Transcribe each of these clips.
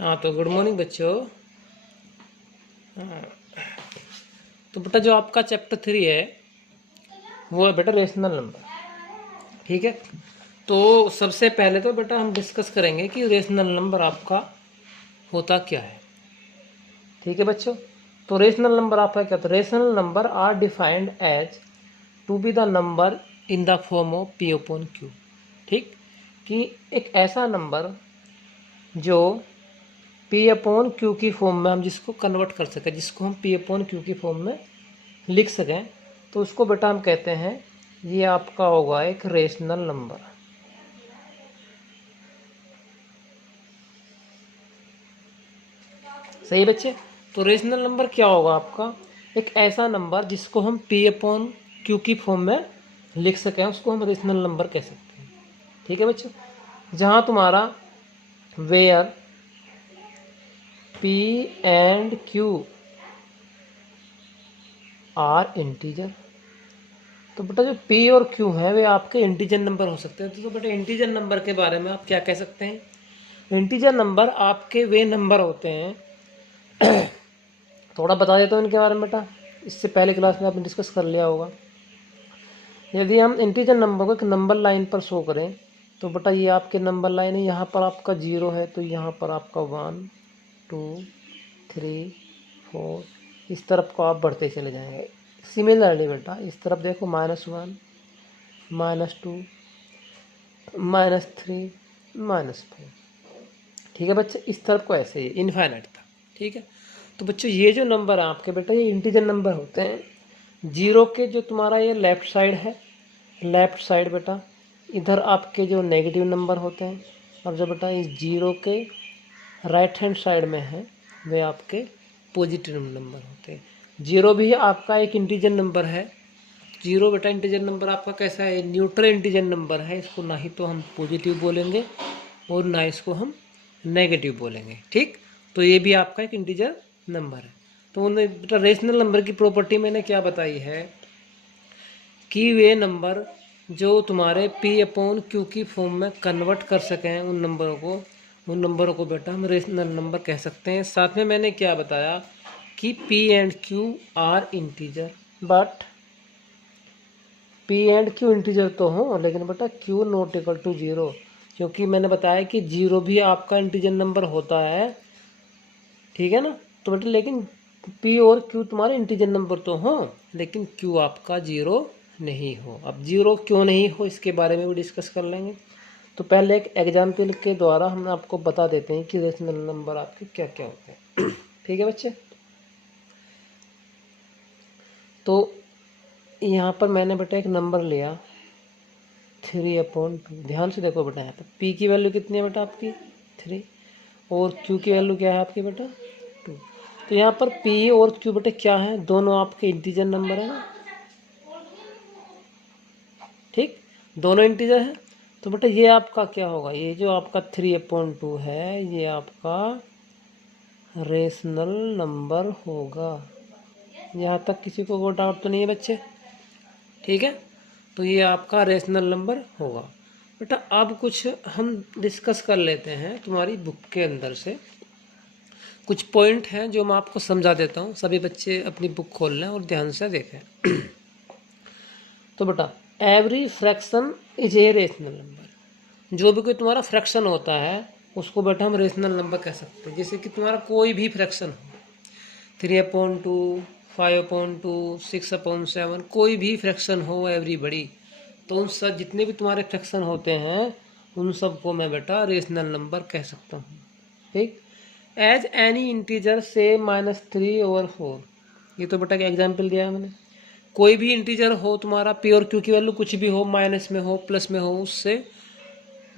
हाँ, तो good morning बच्चों। हाँ, तो बेटा जो आपका चैप्टर 3 है वो है बेटा रेशनल नंबर। ठीक है, तो सबसे पहले तो बेटा हम डिस्कस करेंगे कि रेशनल नंबर आपका होता क्या है। ठीक है बच्चों, तो रेशनल नंबर आपका क्या होता है? Rational number are defined as to be the number in the form of p upon q. ठीक, कि एक ऐसा नंबर जो पी अपॉन क्यू की फॉर्म में हम जिसको कन्वर्ट कर सकें, जिसको हम पी अपॉन क्यू की फॉर्म में लिख सकें, तो उसको बेटा हम कहते हैं ये आपका होगा एक रेशनल नंबर। सही बच्चे, तो रेशनल नंबर क्या होगा आपका? एक ऐसा नंबर जिसको हम पी अपॉन क्यू की फॉर्म में लिख सकें, उसको हम रेशनल नंबर कह सकते हैं। ठीक है बच्चों, जहां तुम्हारा where p and q are integer, तो बेटा जो पी और क्यू है वे आपके इंटीजर नंबर हो सकते हैं। तो बेटा इंटीजर नंबर के बारे में आप क्या कह सकते हैं? इंटीजर नंबर आपके वे नंबर होते हैं, थोड़ा बता देता हूँ इनके बारे में बेटा, इससे पहले क्लास में आपने डिस्कस कर लिया होगा। यदि हम इंटीजर नंबर को एक नंबर लाइन पर शो करें, तो बेटा ये आपके नंबर लाइन है, यहाँ पर आपका 0 है, तो यहाँ पर आपका 1 2 3 4, इस तरफ को आप बढ़ते चले जाएंगे। सिमिलरली बेटा इस तरफ देखो -1 -2 -3 -4। ठीक है बच्चे, इस तरफ को ऐसे ही इनफाइनाइट था। ठीक है, तो बच्चों ये जो नंबर है आपके बेटा ये इंटीजर नंबर होते हैं। 0 के जो तुम्हारा ये लेफ़्ट साइड है, लेफ़्ट साइड बेटा इधर आपके जो नेगेटिव नंबर होते हैं, और जो बेटा इस 0 के राइट हैंड साइड में है वे आपके पॉजिटिव नंबर होते हैं। 0 भी आपका एक इंटीजर नंबर है। 0 बेटा इंटीजर नंबर आपका कैसा है? न्यूट्रल इंटीजर नंबर है। इसको ना ही तो हम पॉजिटिव बोलेंगे और ना इसको हम नेगेटिव बोलेंगे। ठीक, तो ये भी आपका एक इंटीजर नंबर है। तो बेटा रेशनल नंबर की प्रॉपर्टी मैंने क्या बताई है कि वे नंबर जो तुम्हारे पी अपॉन क्यू की फॉर्म में कन्वर्ट कर सकें, उन नंबरों को बेटा हम रेशनल नंबर कह सकते हैं। साथ में मैंने क्या बताया कि P and q are integer, but P and Q integer तो हो, लेकिन बेटा क्यू नॉट इक्वल टू 0, क्योंकि मैंने बताया कि 0 भी आपका इंटीजर नंबर होता है। ठीक है ना, तो बेटा लेकिन पी और क्यू तुम्हारे इंटीजर नंबर तो हो, लेकिन क्यू आपका 0 नहीं हो। अब 0 क्यों नहीं हो इसके बारे में भी डिस्कस कर लेंगे। तो पहले एक एग्जाम्पल के द्वारा हम आपको बता देते हैं कि रेशनल नंबर आपके क्या क्या होते हैं। ठीक है बच्चे, तो यहाँ पर मैंने बेटा एक नंबर लिया 3/2। ध्यान से देखो बेटा, यहाँ पर पी की वैल्यू कितनी है बेटा आपकी 3, और क्यू की वैल्यू क्या है आपकी बेटा 2। तो यहाँ पर पी और क्यू बेटा क्या है? दोनों आपके इंटीजर नंबर है ना। ठीक, दोनों इंटीजर है, तो बेटा ये आपका क्या होगा? ये जो आपका 3/2 है ये आपका रेशनल नंबर होगा। यहाँ तक किसी को कोई डाउट तो नहीं है बच्चे? ठीक है, तो ये आपका रेशनल नंबर होगा। बेटा अब कुछ हम डिस्कस कर लेते हैं तुम्हारी बुक के अंदर से। कुछ पॉइंट हैं जो मैं आपको समझा देता हूँ, सभी बच्चे अपनी बुक खोल लें और ध्यान से देखें। तो बेटा every fraction is a rational number. जो भी कोई तुम्हारा फ्रैक्शन होता है उसको बेटा हम रेशनल नंबर कह सकते हैं। जैसे कि तुम्हारा कोई भी फ्रैक्शन हो, 3/2 5/2 6/7, कोई भी फ्रैक्शन हो एवरीबडी, तो उन सब जितने भी तुम्हारे फ्रैक्शन होते हैं उन सब को मैं बेटा रेशनल नंबर कह सकता हूँ। ठीक, एज एनी इंटीजर से -3/4, ये तो बेटा एग्जाम्पल दिया है मैंने। कोई भी इंटीजर हो तुम्हारा, पी और क्यू की वैल्यू कुछ भी हो, माइनस में हो प्लस में हो, उससे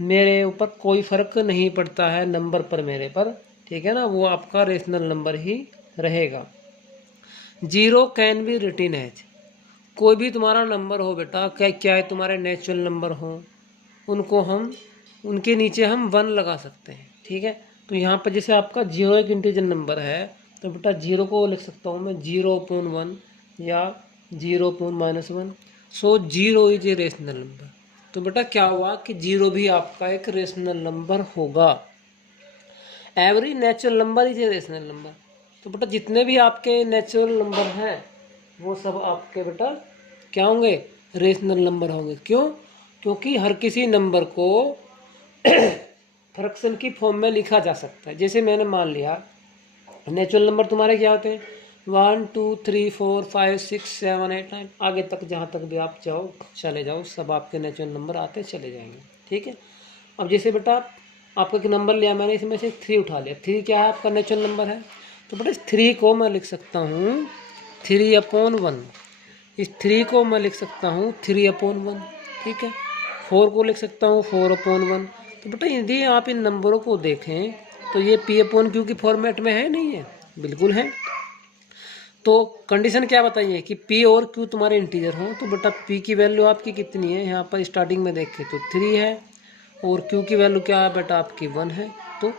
मेरे ऊपर कोई फ़र्क नहीं पड़ता है नंबर पर मेरे पर। ठीक है ना, वो आपका रेशनल नंबर ही रहेगा। 0 कैन बी रिटिन एज, कोई भी तुम्हारा नंबर हो बेटा, क्या है तुम्हारे नेचुरल नंबर हो, उनको हम उनके नीचे हम 1 लगा सकते हैं। ठीक है, तो यहाँ पर जैसे आपका 0 एक इंटीजर नंबर है, तो बेटा 0 को लिख सकता हूँ मैं 0/1 या 0/-1। सो 0 इज ए रेशनल नंबर। तो बेटा क्या हुआ कि 0 भी आपका एक रेशनल नंबर होगा। Every natural number is a rational number. तो बेटा जितने भी आपके नेचुरल नंबर हैं वो सब आपके बेटा क्या होंगे, रेशनल नंबर होंगे। क्यों? क्योंकि हर किसी नंबर को फ्रैक्शन की फॉर्म में लिखा जा सकता है। जैसे मैंने मान लिया नेचुरल नंबर तुम्हारे क्या होते हैं, 1 2 3 4 5 6 7 8 9, आगे तक जहाँ तक भी आप जाओ चले जाओ, सब आपके नेचुरल नंबर आते चले जाएंगे। ठीक है। अब जैसे बेटा आपका एक नंबर लिया मैंने, इसमें से 3 उठा लिया, 3 क्या है आपका नेचुरल नंबर है, तो बेटा इस 3 को मैं लिख सकता हूँ 3/1। इस 3 को मैं लिख सकता हूँ 3/1। ठीक है। 4 को लिख सकता हूँ 4/1। तो बेटा यदि आप इन नंबरों को देखें तो ये P/Q की फॉर्मेट में है, नहीं है? बिल्कुल है। तो कंडीशन क्या बताइए कि P और Q तुम्हारे इंटीजर हों, तो बेटा P की वैल्यू आपकी कितनी है, यहाँ पर स्टार्टिंग में देखें तो 3 है, और Q की वैल्यू क्या है बेटा आपकी 1 है। तो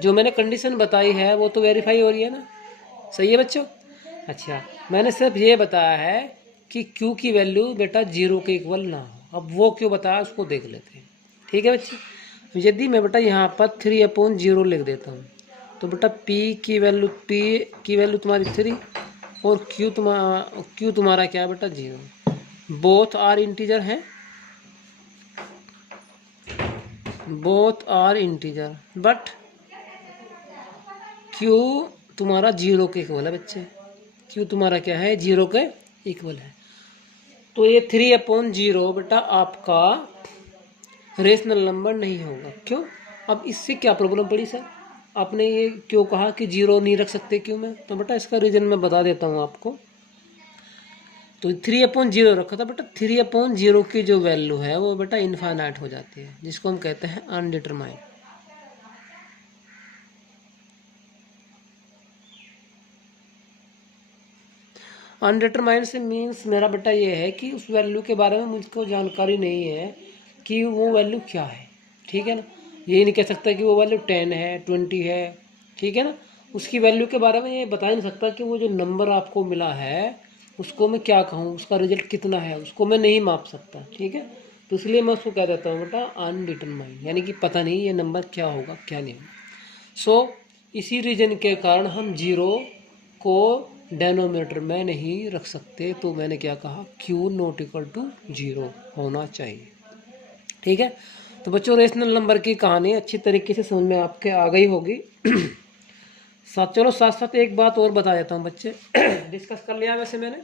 जो मैंने कंडीशन बताई है वो तो वेरीफाई हो रही है ना, सही है बच्चों? अच्छा, मैंने सिर्फ ये बताया है कि Q की वैल्यू बेटा 0 के इक्वल ना हो। अब वो क्यों बताया उसको देख लेते हैं। ठीक है बच्चे, यदि मैं बेटा यहाँ पर 3/0 लिख देता हूँ तो बेटा P की वैल्यू तुम्हारी 3 और Q तुम्हारा क्या है बेटा 0। बोथ आर इंटीजर हैं, both are integer, but Q तुम्हारा 0 के इक्वल है बच्चे। Q तुम्हारा क्या है, 0 के इक्वल है। तो ये 3/0 बेटा आपका रेशनल नंबर नहीं होगा। क्यों? अब इससे क्या प्रॉब्लम पड़ी सर, आपने ये क्यों कहा कि 0 नहीं रख सकते क्यों में, तो बेटा इसका रीज़न मैं बता देता हूँ आपको। तो 3/0 रखा था बेटा, 3/0 की जो वैल्यू है वो बेटा इनफाइनाइट हो जाती है, जिसको हम कहते हैं अनडिटरमाइंड। अनडिटरमाइंड से मीन्स मेरा बेटा ये है कि उस वैल्यू के बारे में मुझको जानकारी नहीं है कि वो वैल्यू क्या है। ठीक है ना, यही नहीं कह सकता कि वो वैल्यू 10 है 20 है। ठीक है ना, उसकी वैल्यू के बारे में ये बता ही नहीं सकता कि वो जो नंबर आपको मिला है उसको मैं क्या कहूँ, उसका रिजल्ट कितना है, उसको मैं नहीं माप सकता। ठीक है, तो इसलिए मैं उसको कह देता हूँ बेटा अनडिटरमाइंड, यानी कि पता नहीं ये नंबर क्या होगा क्या नहीं होगा। सो इसी रीजन के कारण हम 0 को डेनोमीटर में नहीं रख सकते। तो मैंने क्या कहा, Q नॉट इक्वल टू 0 होना चाहिए। ठीक है, तो बच्चों रेशनल नंबर की कहानी अच्छी तरीके से समझ में आपके आ गई होगी। चलो साथ साथ एक बात और बता देता हूँ बच्चे। डिस्कस कर लिया वैसे मैंने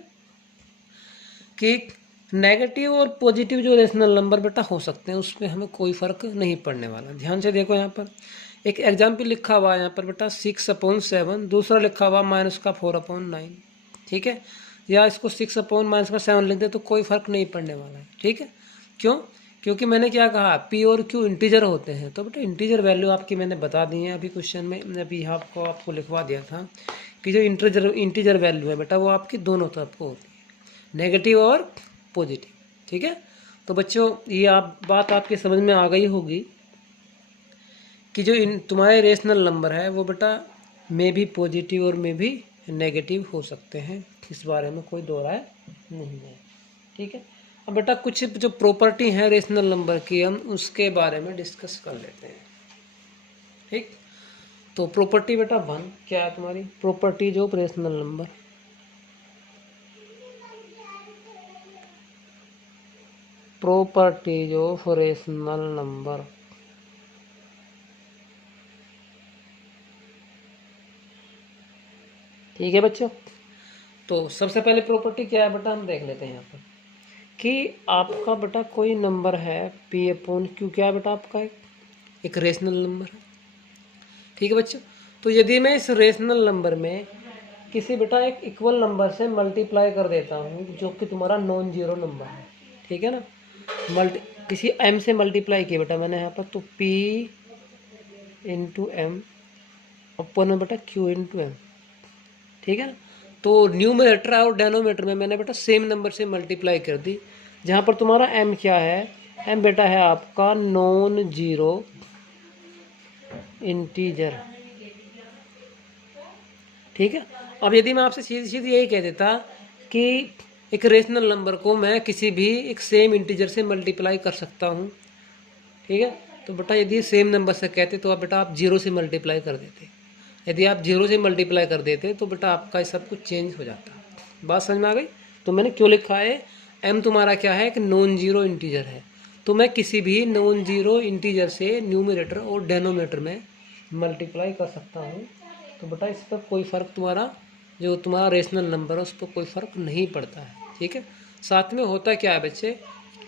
कि नेगेटिव और पॉजिटिव जो रेशनल नंबर बेटा हो सकते हैं उसमें हमें कोई फ़र्क नहीं पड़ने वाला। ध्यान से देखो, यहाँ पर एक एग्जाम्पल लिखा हुआ है यहाँ पर बेटा 6/7, दूसरा लिखा हुआ -4/9। ठीक है, या इसको 6/-7 लिख दे तो कोई फ़र्क नहीं पड़ने वाला है। ठीक है, क्यों? क्योंकि मैंने क्या कहा, P और Q इंटीजर होते हैं। तो बेटा इंटीजर वैल्यू आपकी मैंने बता दी है अभी क्वेश्चन में, अभी आपको लिखवा दिया था कि जो इंटीजर वैल्यू है बेटा वो आपकी दोनों तरफ को होती है, नेगेटिव और पॉजिटिव। ठीक है, तो बच्चों ये बात आपके समझ में आ गई होगी कि जो तुम्हारे रेशनल नंबर है वो बेटा में भी पॉजिटिव और में भी नेगेटिव हो सकते हैं, इस बारे में कोई दो राय नहीं है। ठीक है, अब बेटा कुछ जो प्रॉपर्टी है रेशनल नंबर की हम उसके बारे में डिस्कस कर लेते हैं। ठीक, तो प्रॉपर्टी बेटा 1 क्या है तुम्हारी properties of rational number. Properties of rational number, ठीक है बच्चों। तो सबसे पहले प्रॉपर्टी क्या है बेटा हम देख लेते हैं यहाँ पर कि आपका बेटा कोई नंबर है P/Q, क्या है बेटा आपका एक रेशनल नंबर है। ठीक है बच्चों, तो यदि मैं इस रेशनल नंबर में किसी बेटा एक इक्वल नंबर से मल्टीप्लाई कर देता हूँ जो कि तुम्हारा नॉन जीरो नंबर है। ठीक है ना, किसी m से मल्टीप्लाई किया बेटा मैंने यहाँ पर, तो P × M अपन में बेटा Q × M। ठीक है ना, तो न्यूमरेटर और डेनोमीटर में मैंने बेटा सेम नंबर से मल्टीप्लाई कर दी, जहाँ पर तुम्हारा m क्या है, m बेटा है आपका नॉन जीरो इंटीजर। ठीक है, अब यदि मैं आपसे सीधी सीधी यही कह देता कि एक रेशनल नंबर को मैं किसी भी एक सेम इंटीजर से मल्टीप्लाई कर सकता हूँ। ठीक है, तो बेटा यदि सेम नंबर से कहते तो आप बेटा आप 0 से मल्टीप्लाई कर देते। यदि आप 0 से मल्टीप्लाई कर देते तो बेटा आपका ये सब कुछ चेंज हो जाता। बात समझ में आ गई? तो मैंने क्यों लिखा है, m तुम्हारा क्या है, एक नॉन जीरो इंटीजर है, तो मैं किसी भी नॉन जीरो इंटीजर से न्यूमरेटर और डेनोमिनेटर में मल्टीप्लाई कर सकता हूँ। तो बेटा इस पर कोई फ़र्क, तुम्हारा जो तुम्हारा रेशनल नंबर है उस पर कोई फ़र्क नहीं पड़ता है। ठीक है, साथ में होता क्या है बच्चे,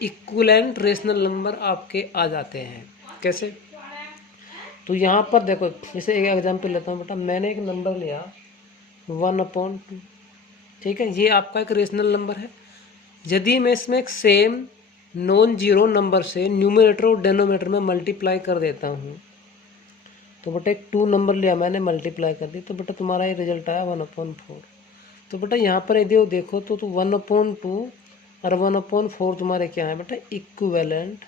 इक्विवेलेंट रेशनल नंबर आपके आ जाते हैं। कैसे? तो यहाँ पर देखो, जैसे एक एग्जांपल लेता हूँ बेटा, मैंने एक नंबर लिया 1/2। ठीक है, ये आपका एक रेशनल नंबर है। यदि मैं इसमें एक सेम नॉन जीरो नंबर से न्यूमरेटर और डेनोमिनेटर में मल्टीप्लाई कर देता हूँ, तो बेटा एक 2 नंबर लिया मैंने, मल्टीप्लाई कर दी, तो बेटा तुम्हारा ये रिजल्ट आया 1/4। तो बेटा यहाँ पर यदि देखो तो 1/2 और 1/4 तुम्हारे क्या है बेटा, इक्विवेलेंट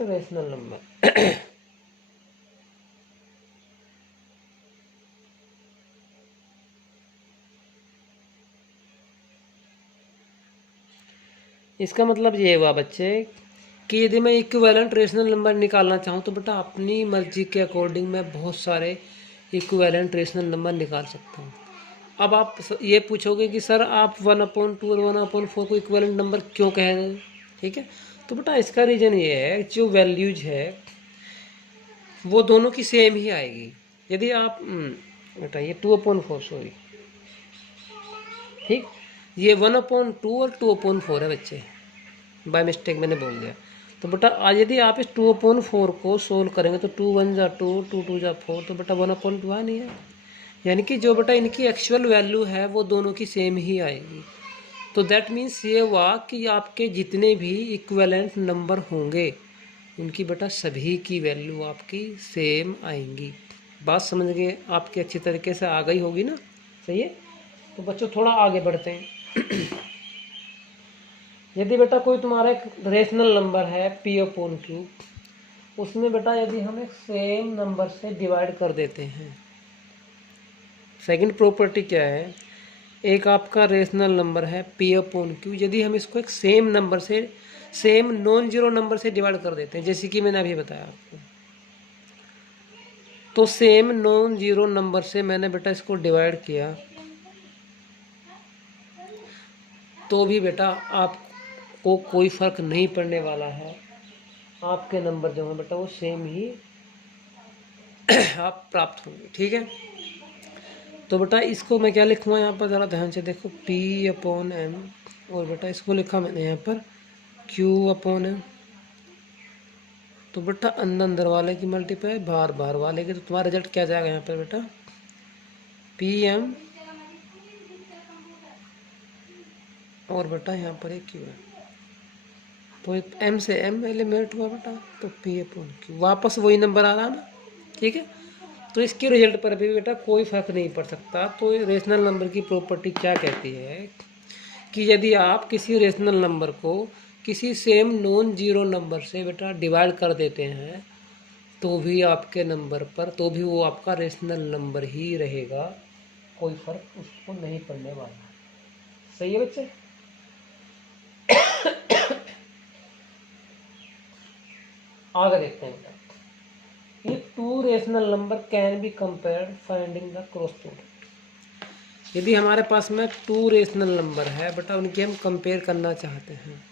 रेशनल नंबर। इसका मतलब ये हुआ बच्चे कि यदि मैं इक्विवेलेंट रेशनल नंबर निकालना चाहूँ तो बेटा अपनी मर्जी के अकॉर्डिंग मैं बहुत सारे इक्विवेलेंट रेशनल नंबर निकाल सकता हूँ। अब आप ये पूछोगे कि सर आप 1/2 और 1/4 को इक्विवेलेंट नंबर क्यों कह रहे हैं? ठीक है, तो बेटा इसका रीज़न ये है, जो वैल्यूज है वो दोनों की सेम ही आएगी। यदि आप बेटा ये 2/4 सॉरी, ठीक, ये 1/2 और 2/4 है बच्चे, बाय मिस्टेक मैंने बोल दिया। तो बेटा आज यदि आप इस 2/4 को सोल्व करेंगे तो 2 1 जा 2, 2 2 जा 4, तो बेटा 1/2 आ नहीं है। यानी कि जो बेटा इनकी एक्चुअल वैल्यू है वो दोनों की सेम ही आएगी। तो दैट मीन्स ये हुआ कि आपके जितने भी इक्विवेलेंट नंबर होंगे उनकी बेटा सभी की वैल्यू आपकी सेम आएंगी। बात समझ गए आपकी अच्छी तरीके से आ गई होगी ना? सही है। तो बच्चों थोड़ा आगे बढ़ते हैं। यदि बेटा कोई तुम्हारा एक रेशनल नंबर है P/Q, उसमें बेटा यदि हम एक सेम नंबर से डिवाइड कर देते हैं, सेकंड प्रॉपर्टी क्या है, एक आपका रेशनल नंबर है P/Q, यदि हम इसको एक सेम नंबर से, सेम नॉन जीरो नंबर से डिवाइड कर देते हैं, जैसे कि मैंने अभी बताया आपको, तो सेम नॉन जीरो नंबर से मैंने बेटा इसको डिवाइड किया तो भी बेटा आपको कोई फ़र्क नहीं पड़ने वाला है, आपके नंबर जो हैं बेटा वो सेम ही आप प्राप्त होंगे। ठीक है, तो बेटा इसको मैं क्या लिखूँगा यहाँ पर, ज़रा ध्यान से देखो, P/M, और बेटा इसको लिखा मैंने यहाँ पर Q/M। तो बेटा अंदर वाले की मल्टीप्लाई बाहर वाले की, तो तुम्हारा रिजल्ट क्या जाएगा यहाँ पर बेटा, PM, और बेटा यहाँ पर एक Q है, तो M से M एलिमिनेट हुआ बेटा, तो P/Q वापस वही नंबर आ रहा ना। ठीक है, तो इसके रिजल्ट पर भी बेटा कोई फर्क नहीं पड़ सकता। तो रेशनल नंबर की प्रॉपर्टी क्या कहती है कि यदि आप किसी रेशनल नंबर को किसी सेम नॉन जीरो नंबर से बेटा डिवाइड कर देते हैं तो भी आपके नंबर पर, तो भी वो आपका रेशनल नंबर ही रहेगा, कोई फर्क उसको नहीं पड़ने वाला। सही है बच्चे? आगे देखते हैं बेटा, ये 2 rational number can be compared finding the cross product. यदि हमारे पास में 2 रेशनल नंबर है बेटा, उनकी हम कंपेयर करना चाहते हैं।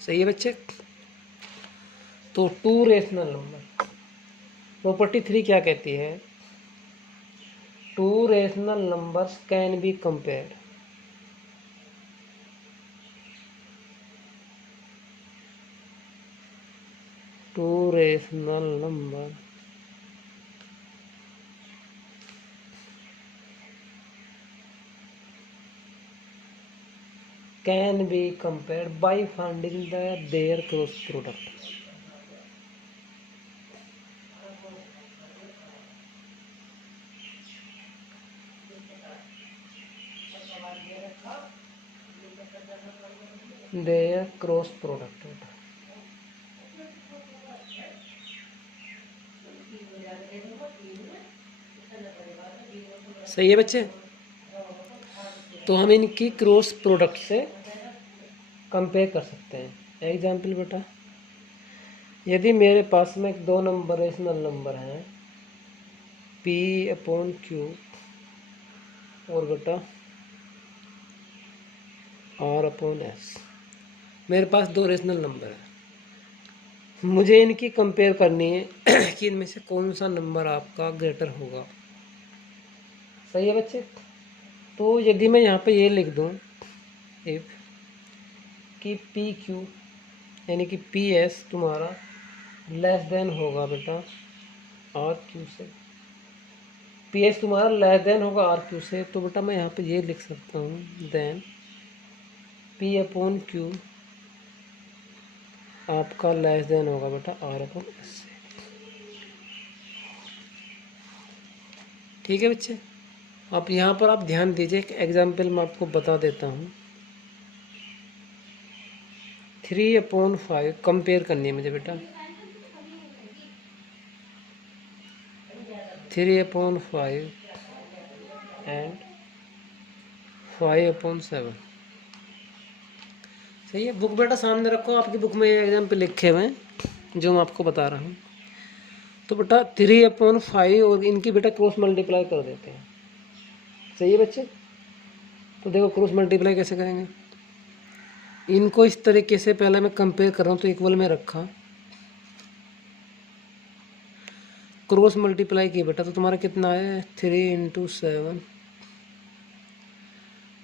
सही है बच्चे? तो 2 रेशनल नंबर, प्रॉपर्टी 3 क्या कहती है, 2 rational numbers can be compared, two rational number can be compared by finding their cross product. Their cross product. सही है बच्चे? तो हम इनकी क्रॉस प्रोडक्ट से कंपेयर कर सकते हैं। एग्जाम्पल बेटा, यदि मेरे पास में 2 नंबर रेशनल नंबर हैं P/Q और बेटा R/S, मेरे पास 2 रेशनल नंबर हैं, मुझे इनकी कंपेयर करनी है कि इनमें से कौन सा नंबर आपका ग्रेटर होगा। सही है बच्चे। तो यदि मैं यहाँ पे ये लिख दूँ इफ कि PQ यानी कि PS तुम्हारा लेस देन होगा बेटा RQ से, PS तुम्हारा लेस देन होगा RQ से, तो बेटा मैं यहाँ पे ये लिख सकता हूँ देन P/Q आपका लेस देन होगा बेटा R/S से। ठीक है बच्चे। अब यहाँ पर आप ध्यान दीजिए, एक एग्जाम्पल मैं आपको बता देता हूँ। 3/5 कंपेयर करनी है मुझे बेटा, 3/5 एंड 5/7। सही है। बुक बेटा सामने रखो, आपकी बुक में ये एग्जाम्पल लिखे हुए हैं जो मैं आपको बता रहा हूँ। तो बेटा 3/5 और इनकी बेटा क्रॉस मल्टीप्लाई कर देते हैं। सही है बच्चे। तो देखो क्रॉस मल्टीप्लाई कैसे करेंगे, इनको इस तरीके से पहले मैं कंपेयर कर रहा हूँ तो इक्वल में रखा, क्रॉस मल्टीप्लाई किया बेटा तो तुम्हारा कितना है 3 × 7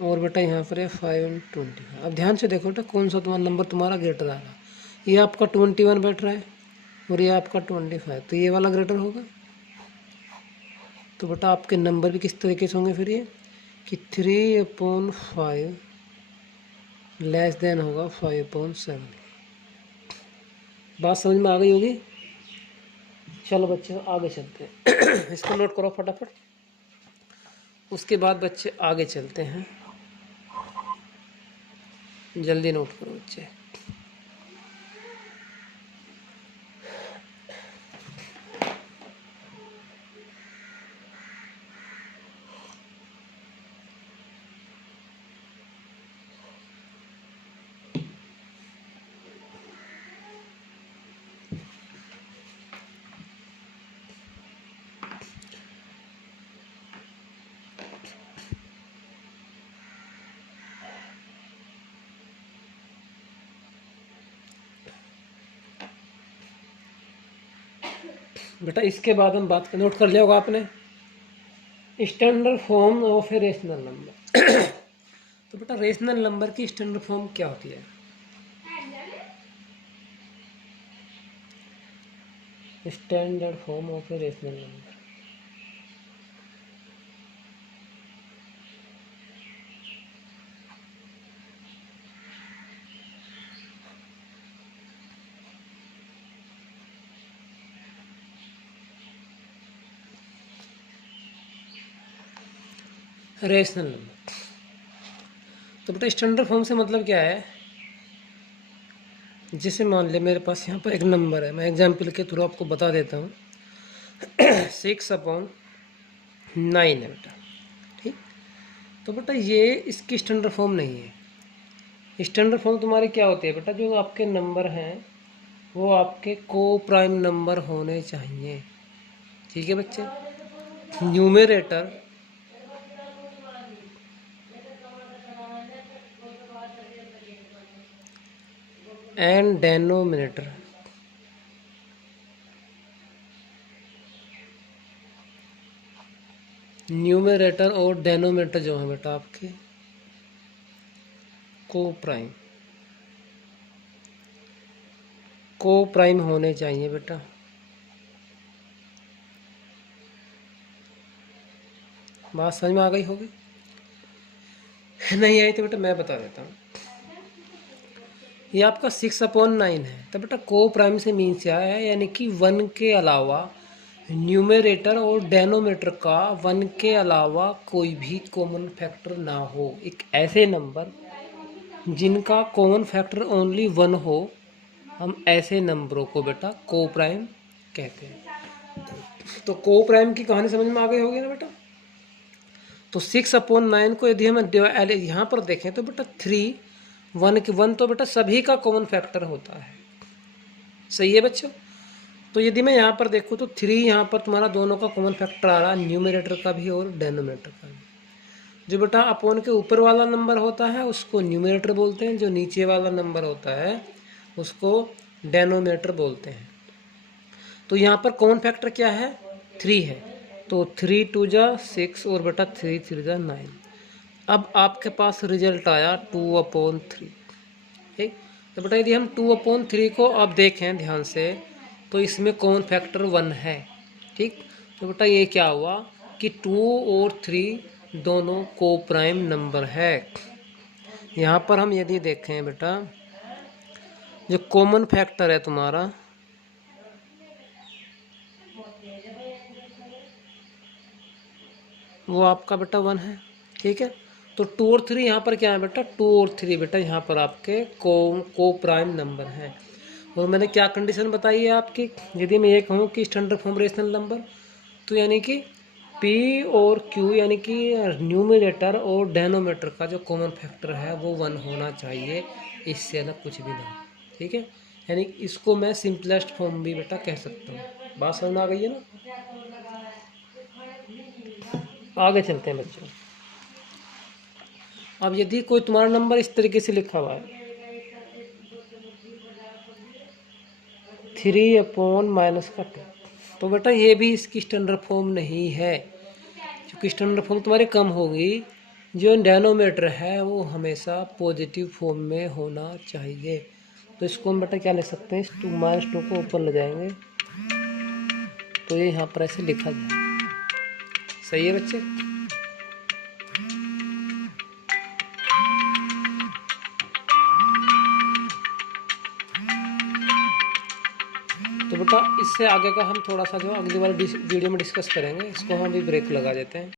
और बेटा यहाँ पर है 5 × 20। अब ध्यान से देखो बेटा कौन सा तुम्हारा नंबर तुम्हारा ग्रेटर आ रहा है। ये आपका 21 बैठ रहा है और ये आपका 25, तो ये वाला ग्रेटर होगा। तो बेटा आपके नंबर भी किस तरीके से होंगे फिर ये कि 3/5 लेस देन होगा 5/7। बात समझ में आ गई होगी। चलो बच्चे आगे चलते हैं इसको नोट करो फटाफट। उसके बाद बच्चे आगे चलते हैं, जल्दी नोट करो बच्चे। बेटा इसके बाद हम बात नोट कर लिया होगा आपने, standard form of a rational number. तो बेटा रेशनल नंबर की स्टैंडर्ड फॉर्म क्या होती है? Standard form of a rational number, rational number. तो बेटा स्टैंडर्ड फॉर्म से मतलब क्या है, जैसे मान ले मेरे पास यहाँ पर एक नंबर है, मैं एग्जाम्पल के थ्रू आपको बता देता हूँ 6/9 है बेटा। ठीक, तो बेटा ये इसकी स्टैंडर्ड फॉर्म नहीं है। स्टैंडर्ड फॉर्म तुम्हारी क्या होती है बेटा, जो आपके नंबर हैं वो आपके को प्राइम नंबर होने चाहिए। ठीक है बच्चे, न्यूमरेटर एंड डेनोमिनेटर न्यूमरेटर और डेनोमिनेटर जो है बेटा आपके को प्राइम होने चाहिए बेटा। बात समझ में आ गई होगी, नहीं आई तो बेटा मैं बता देता हूँ। ये आपका 6/9 है, तो बेटा को प्राइम से मीन्स क्या है, यानी कि 1 के अलावा न्यूमरेटर और डेनोमिनेटर का 1 के अलावा कोई भी कॉमन फैक्टर ना हो। एक ऐसे नंबर जिनका कॉमन फैक्टर ओनली 1 हो, हम ऐसे नंबरों को बेटा को प्राइम कहते हैं। तो को प्राइम की कहानी समझ में आ गई होगी ना बेटा। तो 6/9 को यदि हम यहाँ पर देखें तो बेटा 3 वन तो बेटा सभी का कॉमन फैक्टर होता है। सही है बच्चों। तो यदि मैं यहाँ पर देखूँ तो 3 यहाँ पर तुम्हारा दोनों का कॉमन फैक्टर आ रहा है, न्यूमरेटर का भी और डेनोमिनेटर का भी। जो बेटा अपॉन के ऊपर वाला नंबर होता है उसको न्यूमरेटर बोलते हैं, जो नीचे वाला नंबर होता है उसको डेनोमिनेटर बोलते हैं। तो यहाँ पर कॉमन फैक्टर क्या है? 3 है। तो 3 2 जा 6 और बेटा 3 3 जा 9। अब आपके पास रिजल्ट आया 2/3। ठीक। तो बेटा यदि हम 2/3 को अब देखें ध्यान से तो इसमें कॉमन फैक्टर 1 है। ठीक। तो बेटा ये क्या हुआ कि 2 और 3 दोनों को प्राइम नंबर है। यहाँ पर हम यदि देखें बेटा जो कॉमन फैक्टर है तुम्हारा वो आपका बेटा 1 है। ठीक है। तो 2 और 3 यहाँ पर क्या है बेटा? 2 और 3 बेटा यहाँ पर आपके को प्राइम नंबर है। और मैंने क्या कंडीशन बताई है आपकी? यदि मैं ये कहूँ कि स्टैंडर्ड फॉर्म रेशनल नंबर, तो यानी कि P और Q यानी कि न्यूमरेटर और डेनोमिनेटर का जो कॉमन फैक्टर है वो 1 होना चाहिए, इससे अलग कुछ भी नहीं। ठीक है। यानी इसको मैं सिंपलेस्ट फॉर्म भी बेटा कह सकता हूँ। बात समझ में आ गई है ना? आगे चलते हैं बच्चों। अब यदि कोई तुम्हारा नंबर इस तरीके से लिखा हुआ है 3/-2, तो बेटा ये भी इसकी स्टैंडर्ड फॉर्म नहीं है, क्योंकि स्टैंडर्ड फॉर्म तुम्हारी कम होगी। जो डेनोमिनेटर है वो हमेशा पॉजिटिव फॉर्म में होना चाहिए। तो इसको हम बेटा क्या लिख सकते हैं? 2 को ऊपर ले जाएंगे तो ये यहाँ पर ऐसे लिखा जाए। सही है बच्चे। तो बेटा इससे आगे का हम थोड़ा सा जो अगली वाली वीडियो में डिस्कस करेंगे, इसको हम अभी ब्रेक लगा देते हैं।